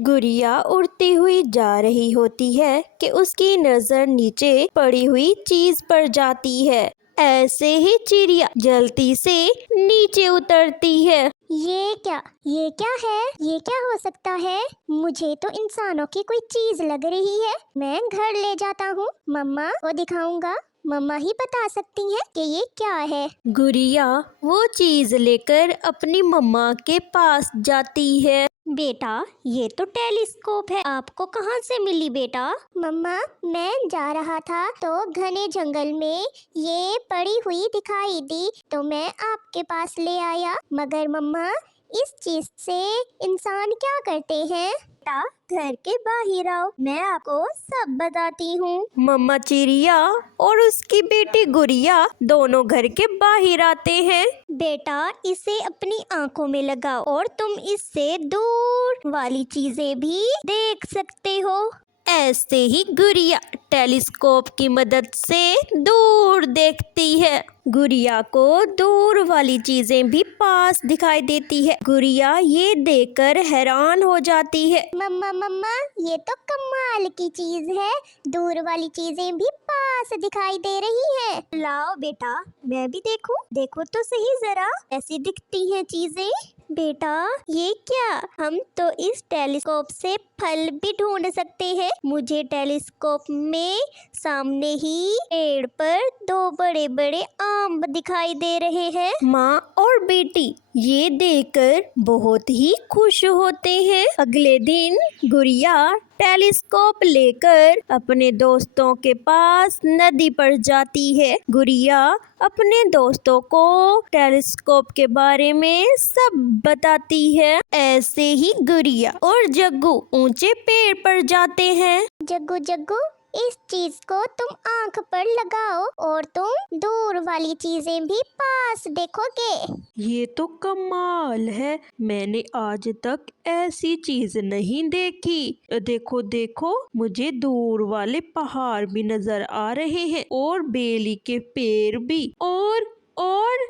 गुड़िया उड़ती हुई जा रही होती है कि उसकी नजर नीचे पड़ी हुई चीज पर जाती है। ऐसे ही चिड़िया जल्दी से नीचे उतरती है। ये क्या है? ये क्या हो सकता है? मुझे तो इंसानों की कोई चीज लग रही है। मैं घर ले जाता हूँ, मम्मा को दिखाऊंगा। मम्मा ही बता सकती हैं कि ये क्या है। गुड़िया वो चीज लेकर अपनी मम्मा के पास जाती है। बेटा, ये तो टेलीस्कोप है। आपको कहाँ से मिली बेटा? मम्मा, मैं जा रहा था तो घने जंगल में ये पड़ी हुई दिखाई दी तो मैं आपके पास ले आया। मगर मम्मा, इस चीज से इंसान क्या करते हैं? बेटा, घर के बाहर आओ, मैं आपको सब बताती हूँ। मम्मा चिड़िया और उसकी बेटी गुड़िया दोनों घर के बाहर आते हैं। बेटा, इसे अपनी आंखों में लगाओ और तुम इससे दूर वाली चीजें भी देख सकते हो। ऐसे ही गुड़िया टेलीस्कोप की मदद से दूर देखती है। गुड़िया को दूर वाली चीजें भी पास दिखाई देती है। गुड़िया ये देखकर हैरान हो जाती है। मम्मा, ये तो कमाल की चीज है। दूर वाली चीजें भी पास दिखाई दे रही हैं। लाओ बेटा, मैं भी देखूं। देखो तो सही जरा, ऐसी दिखती हैं चीजें। बेटा, ये क्या? हम तो इस टेलीस्कोप से फल भी ढूंढ सकते हैं। मुझे टेलीस्कोप में सामने ही पेड़ पर दो बड़े बड़े आम दिखाई दे रहे हैं। माँ और बेटी ये देखकर बहुत ही खुश होते हैं। अगले दिन गुड़िया टेलीस्कोप लेकर अपने दोस्तों के पास नदी पर जाती है। गुड़िया अपने दोस्तों को टेलीस्कोप के बारे में सब बताती है। ऐसे ही गुड़िया और जग्गू ऊंचे पेड़ पर जाते हैं। जग्गू, इस चीज को तुम आंख पर लगाओ और तुम दूर वाली चीजें भी पास देखोगे। ये तो कमाल है, मैंने आज तक ऐसी चीज नहीं देखी। देखो देखो, मुझे दूर वाले पहाड़ भी नजर आ रहे हैं और बेली के पेड़ भी, और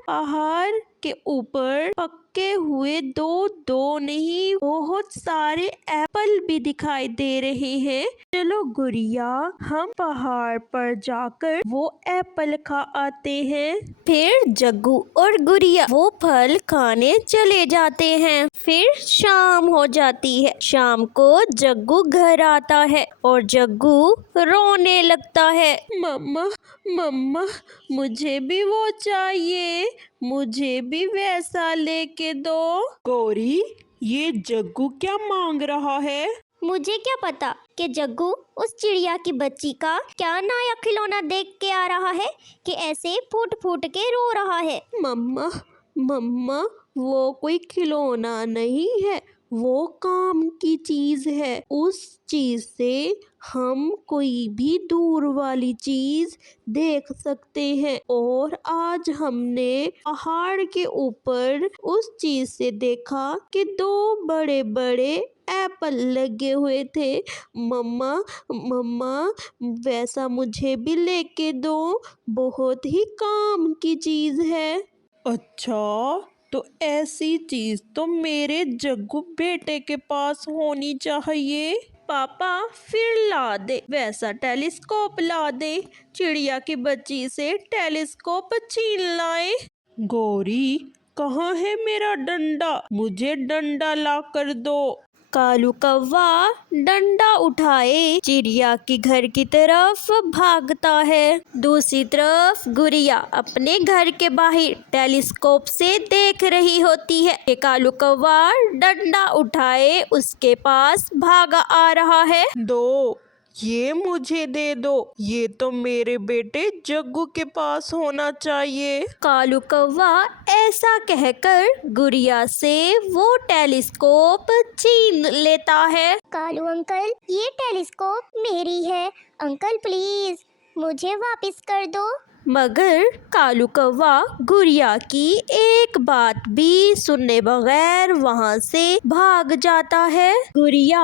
पहाड़ के ऊपर पके हुए दो नहीं बहुत सारे एप्पल भी दिखाई दे रहे हैं। चलो गुड़िया, हम पहाड़ पर जाकर वो एप्पल खा आते हैं। फिर जग्गू और गुड़िया वो फल खाने चले जाते हैं। फिर शाम हो जाती है। शाम को जग्गू घर आता है और जग्गू रोने लगता है। मम्मा, मुझे भी वो चाहिए, मुझे भी वैसा लेके दो। गौरी, ये जग्गू क्या मांग रहा है? मुझे क्या पता कि जग्गू उस चिड़िया की बच्ची का क्या नया खिलौना देख के आ रहा है कि ऐसे फूट फूट के रो रहा है। मम्मा, वो कोई खिलौना नहीं है, वो काम की चीज है। उस चीज से हम कोई भी दूर वाली चीज देख सकते हैं और आज हमने पहाड़ के ऊपर उस चीज से देखा कि दो बड़े बड़े एप्पल लगे हुए थे। मम्मा, वैसा मुझे भी लेके दो, बहुत ही काम की चीज है। अच्छा, तो ऐसी चीज तो मेरे जग्गू बेटे के पास होनी चाहिए। पापा फिर ला दे, वैसा टेलीस्कोप ला दे। चिड़िया की बच्ची से टेलीस्कोप छीन लाए। गौरी, कहाँ है मेरा डंडा? मुझे डंडा ला कर दो। कालू कौवा डंडा उठाए चिड़िया के घर की तरफ भागता है। दूसरी तरफ गुड़िया अपने घर के बाहर टेलीस्कोप से देख रही होती है कि कालू कौवा डंडा उठाए उसके पास भागा आ रहा है। दो, ये मुझे दे दो, ये तो मेरे बेटे जग्गू के पास होना चाहिए। कालू कौवा ऐसा कहकर गुड़िया से वो टेलीस्कोप छीन लेता है। कालू अंकल, ये टेलीस्कोप मेरी है। अंकल प्लीज मुझे वापस कर दो। मगर कालू कौवा गुड़िया की एक बात भी सुने बगैर वहाँ से भाग जाता है। गुड़िया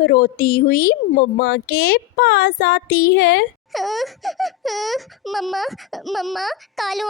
रोती हुई मम्मा के पास आती है। मम्मा, कालू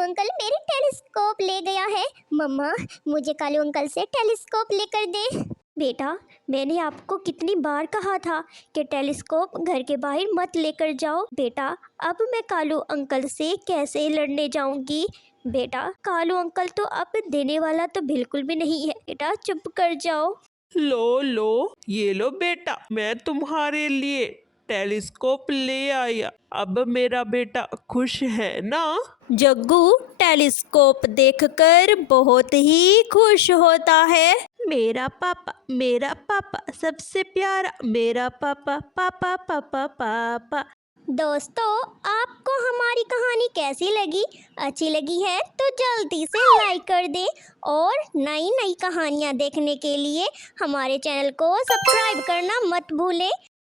अंकल मेरी टेलीस्कोप ले गया है। मम्मा, मुझे कालू अंकल से टेलीस्कोप लेकर दे। बेटा, मैंने आपको कितनी बार कहा था कि टेलीस्कोप घर के बाहर मत लेकर जाओ। बेटा, अब मैं कालू अंकल से कैसे लड़ने जाऊंगी। बेटा, कालू अंकल तो अब देने वाला तो बिल्कुल भी नहीं है। बेटा, चुप कर जाओ। लो ये लो बेटा, मैं तुम्हारे लिए टेलीस्कोप ले आया। अब मेरा बेटा खुश है ना? जग्गू टेलीस्कोप देखकर बहुत ही खुश होता है। मेरा पापा सबसे प्यारा, मेरा पापा पापा पापा पापा। दोस्तों, आपको हमारी कहानी कैसी लगी? अच्छी लगी है तो जल्दी से लाइक कर दें और नई नई कहानियाँ देखने के लिए हमारे चैनल को सब्सक्राइब करना मत भूलें।